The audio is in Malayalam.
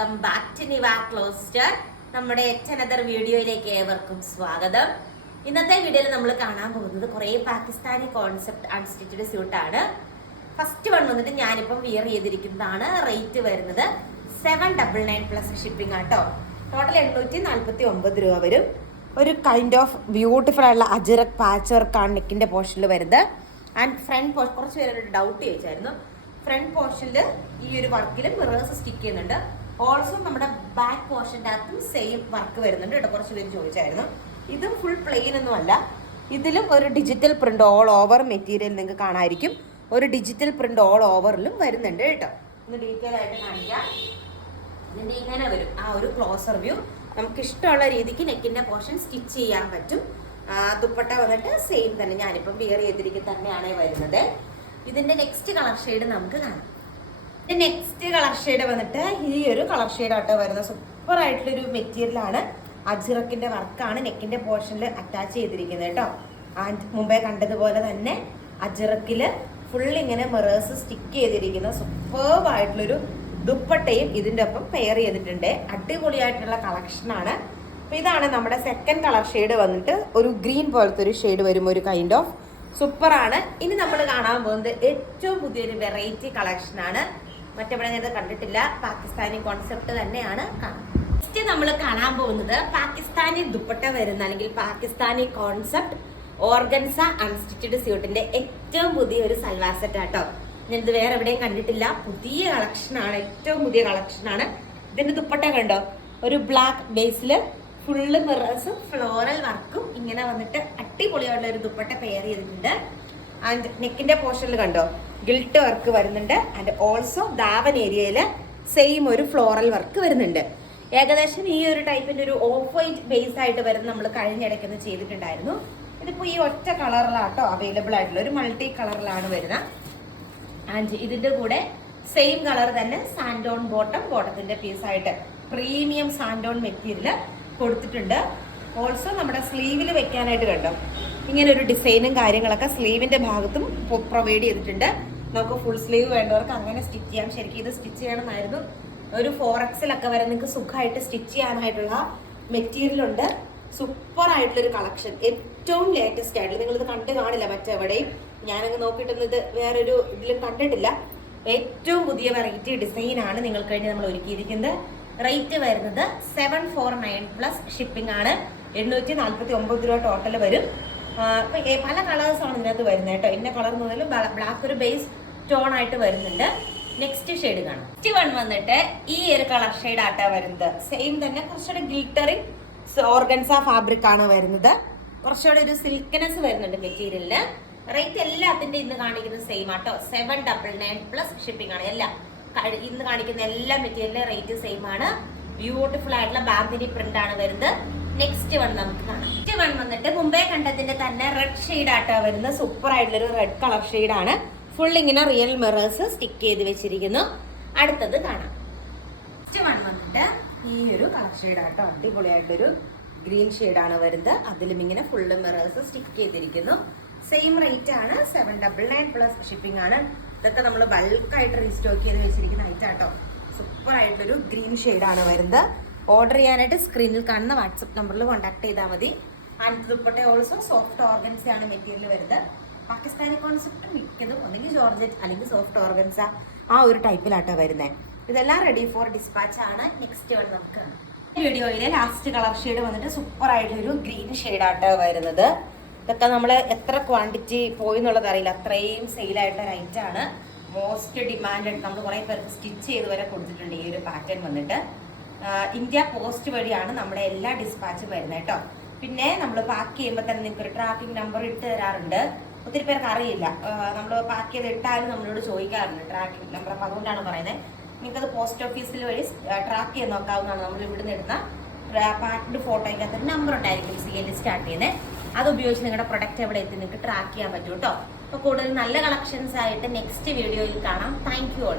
Welcome back to നിവ ക്ലോസ്റ്റർ. നമ്മുടെ അനദർ വീഡിയോയിലേക്ക് ഏവർക്കും സ്വാഗതം. ഇന്നത്തെ വീഡിയോയിൽ നമ്മൾ കാണാൻ പോകുന്നത് കുറേ പാകിസ്ഥാനി കോൺസെപ്റ്റ് അൺസ്റ്റിച്ചഡ് സ്യൂട്ടാണ്. ഫസ്റ്റ് വൺ വന്നിട്ട് ഞാനിപ്പം വിയർ ചെയ്തിരിക്കുന്നതാണ്. റേറ്റ് വരുന്നത് 799 പ്ലസ് ഷിപ്പിംഗ് ആട്ടോ. ടോട്ടൽ 849 രൂപ വരും. ഒരു കൈൻഡ് ഓഫ് ബ്യൂട്ടിഫുൾ ആയിട്ടുള്ള അജറക് പാച്ച് വർക്കാണ് നെക്കിന്റെ പോർഷനിൽ വരുന്നത്. ആൻഡ് ഫ്രണ്ട് പോർഷൻ കുറച്ച് പേരൊരു ഡൗട്ട് ചോദിച്ചായിരുന്നു. ഫ്രണ്ട് പോർഷനിൽ ഈ ഒരു വർക്കിൽ മിറേഴ്സ് സ്റ്റിക്ക് ചെയ്യുന്നുണ്ട്. ഓൾസോ നമ്മുടെ ബാക്ക് പോർഷൻ്റെ അകത്തും സെയിം വർക്ക് വരുന്നുണ്ട് കേട്ടോ. കുറച്ച് പേര് ചോദിച്ചായിരുന്നു. ഇതും ഫുൾ പ്ലെയിൻ ഒന്നും അല്ല. ഇതിലും ഒരു digital print all over material നിങ്ങൾക്ക് കാണാമായിരിക്കും. ഒരു ഡിജിറ്റൽ പ്രിന്റ് ഓൾ ഓവറിലും വരുന്നുണ്ട് കേട്ടോ. ഒന്ന് ഡീറ്റെയിൽ ആയിട്ട് കാണിക്കാം. ഇതിൻ്റെ ഇങ്ങനെ വരും ആ ഒരു ക്ലോസർ വ്യൂ. നമുക്ക് ഇഷ്ടമുള്ള രീതിക്ക് നെക്കിന്റെ പോർഷൻ സ്റ്റിച്ച് ചെയ്യാൻ പറ്റും. ദുപ്പട്ട വന്നിട്ട് സെയിം തന്നെ ഞാനിപ്പം വിയർ ചെയ്തിരിക്കുന്ന തന്നെയാണ് വരുന്നത്. ഇതിന്റെ നെക്സ്റ്റ് കളർ ഷെയ്ഡ് നമുക്ക് കാണാം. നെക്സ്റ്റ് കളർ ഷെയ്ഡ് വന്നിട്ട് ഈ ഒരു കളർ ഷെയ്ഡ് ആട്ടോ വരുന്നത്. സൂപ്പർ ആയിട്ടുള്ളൊരു മെറ്റീരിയലാണ്. അജ്രക്കിന്റെ വർക്കാണ് നെക്കിന്റെ പോർഷനിൽ അറ്റാച്ച് ചെയ്തിരിക്കുന്നത് കേട്ടോ. ആൻഡ് മുമ്പേ കണ്ടതുപോലെ തന്നെ അജ്രക്കില് ഫുൾ ഇങ്ങനെ മിറേഴ്സ് സ്റ്റിക്ക് ചെയ്തിരിക്കുന്ന സൂപ്പർബായിട്ടുള്ളൊരു ദുപ്പട്ടയും ഇതിൻ്റെ ഒപ്പം പെയർ ചെയ്തിട്ടുണ്ട്. അടിപൊളിയായിട്ടുള്ള കളക്ഷനാണ്. അപ്പൊ ഇതാണ് നമ്മുടെ സെക്കൻഡ് കളർ ഷെയ്ഡ് വന്നിട്ട് ഒരു ഗ്രീൻ പോലത്തെ ഒരു ഷെയ്ഡ് വരും. ഒരു കൈൻഡ് ഓഫ് സൂപ്പറാണ്. ഇനി നമ്മൾ കാണാൻ പോകുന്നത് ഏറ്റവും പുതിയൊരു വെറൈറ്റി കളക്ഷനാണ്. മറ്റെവിടെ ഞാൻ കണ്ടിട്ടില്ല. പാകിസ്ഥാനി കോൺസെപ്റ്റ് തന്നെയാണ് കാണാം. നെക്സ്റ്റ് നമ്മൾ കാണാൻ പോകുന്നത് പാകിസ്ഥാനി ദുപ്പട്ട വരുന്ന അല്ലെങ്കിൽ പാകിസ്ഥാനി കോൺസെപ്റ്റ് ഓർഗൻസ അൺസ്റ്റിച്ചഡ് സ്യൂട്ടിന്റെ ഏറ്റവും പുതിയൊരു സൽവാർ സെറ്റ് ആട്ടോ. ഞാനിത് വേറെ എവിടെയും കണ്ടിട്ടില്ല. പുതിയ കളക്ഷനാണ്, ഏറ്റവും പുതിയ കളക്ഷനാണ്. ഇതിന്റെ ദുപ്പട്ട കണ്ടോ? ഒരു ബ്ലാക്ക് ബേസിൽ ഫുള്ള് മിറേഴ്സും ഫ്ലോറൽ വർക്കും ഇങ്ങനെ വന്നിട്ട് അടിപൊളിയായിട്ടുള്ള ഒരു ദുപ്പട്ട പെയർ ചെയ്തിട്ടുണ്ട്. ആൻഡ് നെക്കിന്റെ പോർഷനിൽ കണ്ടോ ഗിൽട്ട് വർക്ക് വരുന്നുണ്ട്. ആൻഡ് ഓൾസോ ദാവൻ ഏരിയയില് സെയിം ഒരു ഫ്ലോറൽ വർക്ക് വരുന്നുണ്ട്. ഏകദേശം ഈ ഒരു ടൈപ്പിന്റെ ഒരു ഓഫ് വൈറ്റ് ബേസ് ആയിട്ട് വരുന്ന നമ്മൾ കഴിഞ്ഞിടയ്ക്കൊന്ന് ചെയ്തിട്ടുണ്ടായിരുന്നു. ഇതിപ്പോ ഈ ഒറ്റ കളറിലാട്ടോ അവൈലബിൾ ആയിട്ടുള്ള ഒരു മൾട്ടി കളറിലാണ് വരുന്നത്. ആൻഡ് ഇതിന്റെ കൂടെ സെയിം കളർ തന്നെ സാൻഡോൺ ബോട്ടത്തിന്റെ പീസായിട്ട് പ്രീമിയം സാൻഡോൺ മെറ്റീരിയൽ കൊടുത്തിട്ടുണ്ട്. ഓൾസോ നമ്മുടെ സ്ലീവിൽ വെക്കാനായിട്ട് കണ്ടോ ഇങ്ങനെ ഒരു ഡിസൈനും കാര്യങ്ങളൊക്കെ സ്ലീവിന്റെ ഭാഗത്തും പ്രൊവൈഡ് ചെയ്തിട്ടുണ്ട്. നമുക്ക് ഫുൾ സ്ലീവ് വേണ്ടവർക്ക് അങ്ങനെ സ്റ്റിച്ച് ചെയ്യാം. ശരിക്കും ഇത് സ്റ്റിച്ച് ചെയ്യണമെന്നായിരുന്നു. ഒരു 4XL ഒക്കെ വരെ നിങ്ങൾക്ക് സുഖമായിട്ട് സ്റ്റിച്ച് ചെയ്യാനായിട്ടുള്ള മെറ്റീരിയൽ ഉണ്ട്. സൂപ്പർ ആയിട്ടുള്ളൊരു കളക്ഷൻ. ഏറ്റവും ലേറ്റസ്റ്റ് ആയിട്ടുള്ള നിങ്ങളിത് കണ്ടു കാണില്ല മറ്റെവിടെയും. ഞാനങ്ങ് നോക്കിയിട്ടൊന്നും ഇത് വേറൊരു ഇതിലും കണ്ടിട്ടില്ല. ഏറ്റവും പുതിയ വെറൈറ്റി ഡിസൈനാണ് നിങ്ങൾക്ക് വേണ്ടി നമ്മൾ ഒരുക്കിയിരിക്കുന്നത്. റേറ്റ് വരുന്നത് 749 പ്ലസ് ഷിപ്പിംഗ് ആണ്. 849 രൂപ ടോട്ടൽ വരും. പല കളേഴ്സാണ് ഇതിനകത്ത് വരുന്നത് കേട്ടോ. ഇന്ന കളർ മുതൽ ബ്ലാക്ക് ഒരു ബേസ് ടോൺ ആയിട്ട് വരുന്നുണ്ട്. നെക്സ്റ്റ് ഷെയ്ഡ് കാണാം. നെക്സ്റ്റ് വൺ വന്നിട്ട് ഈ ഒരു കളർ ഷെയ്ഡ് ആട്ടാ വരുന്നത്. സെയിം തന്നെ കുറച്ചുകൂടെ ഗ്ലിറ്ററിങ് ഓർഗൻസ ഫാബ്രിക് ആണ് വരുന്നത്. കുറച്ചുകൂടെ ഒരു സിൽക്കനെസ് വരുന്നുണ്ട് മെറ്റീരിയലിന്. റേറ്റ് എല്ലാത്തിന്റെ ഇന്ന് കാണിക്കുന്നത് സെയിം ആട്ടോ. 799 പ്ലസ് ഷിപ്പിംഗ് ആണ്. എല്ലാം ഇന്ന് കാണിക്കുന്ന എല്ലാ മെറ്റീരിയലിന്റെ റേറ്റ് സെയിം ആണ്. ബ്യൂട്ടിഫുൾ ആയിട്ടുള്ള ബാന്തിനി പ്രിന്റ് ആണ് വരുന്നത്. നെക്സ്റ്റ് വൺ നമുക്ക് കാണാം. നെക്സ്റ്റ് വൺ വന്നിട്ട് മുമ്പേ കണ്ടതിന്റെ തന്നെ റെഡ് ഷെയ്ഡ് ആട്ടോ വരുന്നത്. സൂപ്പർ ആയിട്ടുള്ളൊരു റെഡ് കളർ ഷെയ്ഡ് ആണ്. ഫുൾ ഇങ്ങനെ റിയൽ മിറേഴ്സ് സ്റ്റിക്ക് ചെയ്ത് വെച്ചിരിക്കുന്നു. അടുത്തത് കാണാം. നെക്സ്റ്റ് വൺ വന്നിട്ട് ഈ ഒരു കളർ ഷെയ്ഡ് ആട്ടോ. അടിപൊളിയായിട്ടൊരു ഗ്രീൻ ഷെയ്ഡ് ആണ് വരുന്നത്. അതിലും ഇങ്ങനെ ഫുള്ള് മിറേഴ്സ് സ്റ്റിക്ക് ചെയ്തിരിക്കുന്നു. സെയിം റേറ്റ് ആണ്. 799 പ്ലസ് ഷിപ്പിംഗ് ആണ്. ഇതൊക്കെ നമ്മൾ ബൾക്കായിട്ട് റീസ്റ്റോക്ക് ചെയ്ത് വെച്ചിരിക്കുന്ന ഐറ്റം ആട്ടോ. സൂപ്പർ ആയിട്ടൊരു ഗ്രീൻ ഷെയ്ഡാണ് വരുന്നത്. ഓർഡർ ചെയ്യാനായിട്ട് സ്ക്രീനിൽ കാണുന്ന വാട്സപ്പ് നമ്പറിൽ കോൺടാക്ട് ചെയ്താൽ മതി. And dupatta also soft organza ആണ് മെറ്റീരിയൽ വരുന്നത്. പാകിസ്ഥാനി കോൺസെപ്റ്റ് മിക്കതും ഒന്നെങ്കിൽ ജോർജറ്റ് അല്ലെങ്കിൽ സോഫ്റ്റ് ഓർഗൻസ ആ ഒരു ടൈപ്പിലാട്ടോ വരുന്നത്. ഇതെല്ലാം റെഡി ഫോർ ഡിസ്പാച്ച് ആണ്. നെക്സ്റ്റ് വൺ നമുക്ക് വീഡിയോയിലെ ലാസ്റ്റ് കളർ ഷെയ്ഡ് വന്നിട്ട് സൂപ്പർ ആയിട്ടൊരു ഗ്രീൻ ഷെയ്ഡാട്ടോ വരുന്നത്. ഇതൊക്കെ നമ്മൾ എത്ര ക്വാണ്ടിറ്റി പോയി എന്നുള്ളത് അറിയില്ല. അത്രയും സെയിലായിട്ടുള്ള ഒരു ഐറ്റം ആണ്. Most demand. നമ്മൾ കുറേ പേർക്ക് സ്റ്റിച്ച് ചെയ്ത് വരെ കൊടുത്തിട്ടുണ്ട് ഈ ഒരു പാറ്റേൺ വന്നിട്ട്. ഇന്ത്യ പോസ്റ്റ് വഴിയാണ് നമ്മുടെ എല്ലാ ഡിസ്പാച്ചും വരുന്നത് കേട്ടോ. പിന്നെ നമ്മൾ പാക്ക് ചെയ്യുമ്പോൾ തന്നെ നിങ്ങൾക്ക് ഒരു ട്രാക്കിംഗ് നമ്പർ ഇട്ട് തരാറുണ്ട്. ഒത്തിരി പേർക്ക് അറിയില്ല. നമ്മൾ പാക്ക് ചെയ്ത് ഇട്ടാലും നമ്മളോട് ചോദിക്കാറുണ്ട് ട്രാക്കിംഗ് നമ്പർ. അപ്പോൾ അതുകൊണ്ടാണ് പറയുന്നത്. നിങ്ങൾക്കത് പോസ്റ്റ് ഓഫീസിൽ വഴി ട്രാക്ക് ചെയ്ത് നോക്കാവുന്നതാണ്. നമ്മൾ ഇവിടുന്ന് എടുത്ത പാക്ഡ് ഫോട്ടോയ്ക്കകത്തൊരു നമ്പർ ഉണ്ടായിരിക്കും CL സ്റ്റാർട്ട് ചെയ്യുന്നത്. അത് ഉപയോഗിച്ച് നിങ്ങളുടെ പ്രൊഡക്റ്റ് എവിടെ എത്തി നിങ്ങൾക്ക് ട്രാക്ക് ചെയ്യാൻ പറ്റും കേട്ടോ. അപ്പോൾ കൂടുതൽ നല്ല കളക്ഷൻസ് ആയിട്ട് നെക്സ്റ്റ് വീഡിയോയിൽ കാണാം. Thank you all.